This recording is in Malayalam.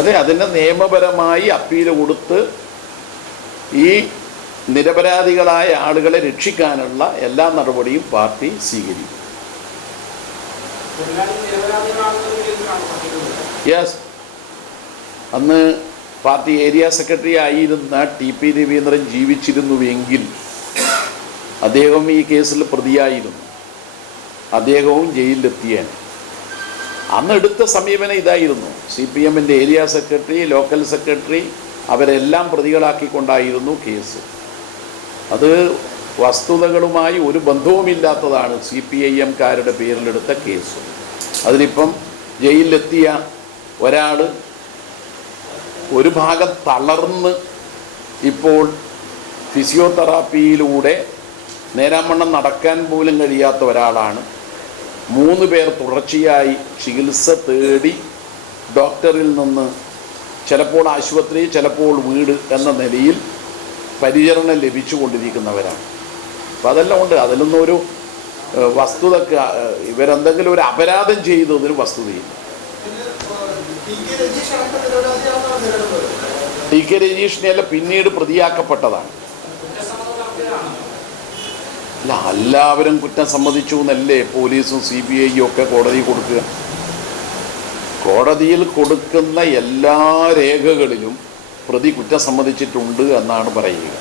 അതെ, അതിന് നിയമപരമായി അപ്പീൽ കൊടുത്ത് ഈ നിരപരാധികളായ ആളുകളെ രക്ഷിക്കാനുള്ള എല്ലാ നടപടിയും പാർട്ടി സ്വീകരിക്കും. യെസ്, അന്ന് പാർട്ടി ഏരിയ സെക്രട്ടറി ആയിരുന്ന TP രവീന്ദ്രൻ ജീവിച്ചിരുന്നുവെങ്കിൽ അദ്ദേഹം ഈ കേസിൽ പ്രതിയായിരുന്നു, അദ്ദേഹവും ജയിലിലെത്തിയാൻ. അന്ന് എടുത്ത സമീപനം ഇതായിരുന്നു. CPMൻ്റെ ഏരിയ സെക്രട്ടറി, ലോക്കൽ സെക്രട്ടറി അവരെല്ലാം പ്രതികളാക്കിക്കൊണ്ടായിരുന്നു കേസ്. അത് വസ്തുതകളുമായി ഒരു ബന്ധവുമില്ലാത്തതാണ് CPIMകാരുടെ പേരിലെടുത്ത കേസ്. അതിലിപ്പം ജയിലിലെത്തിയ ഒരാൾ ഒരു ഭാഗം തളർന്ന് ഇപ്പോൾ ഫിസിയോതെറാപ്പിയിലൂടെ നേരാവണ്ണം നടക്കാൻ പോലും കഴിയാത്ത ഒരാളാണ്. 3 പേർ തുടർച്ചയായി ചികിത്സ തേടി ഡോക്ടറിൽ നിന്ന് ചിലപ്പോൾ ആശുപത്രി, ചിലപ്പോൾ വീട് എന്ന നിലയിൽ പരിചരണം ലഭിച്ചു കൊണ്ടിരിക്കുന്നവരാണ്. അപ്പം അതെല്ലാം ഉണ്ട്. അതിലൊന്നും ഒരു വസ്തുതക്ക് ഇവരെന്തെങ്കിലും ഒരു അപരാധം ചെയ്തതിന് വസ്തുതയില്ല. TK രജീഷിനെയല്ല, പിന്നീട് പ്രതിയാക്കപ്പെട്ടതാണ്. അല്ല, എല്ലാവരും കുറ്റം സമ്മതിച്ചു എന്നല്ലേ പോലീസും CBIയും ഒക്കെ കോടതിയിൽ കൊടുക്കുക. കോടതിയിൽ കൊടുക്കുന്ന എല്ലാ രേഖകളിലും പ്രതി കുറ്റം സമ്മതിച്ചിട്ടുണ്ട് എന്നാണ് പറയുക.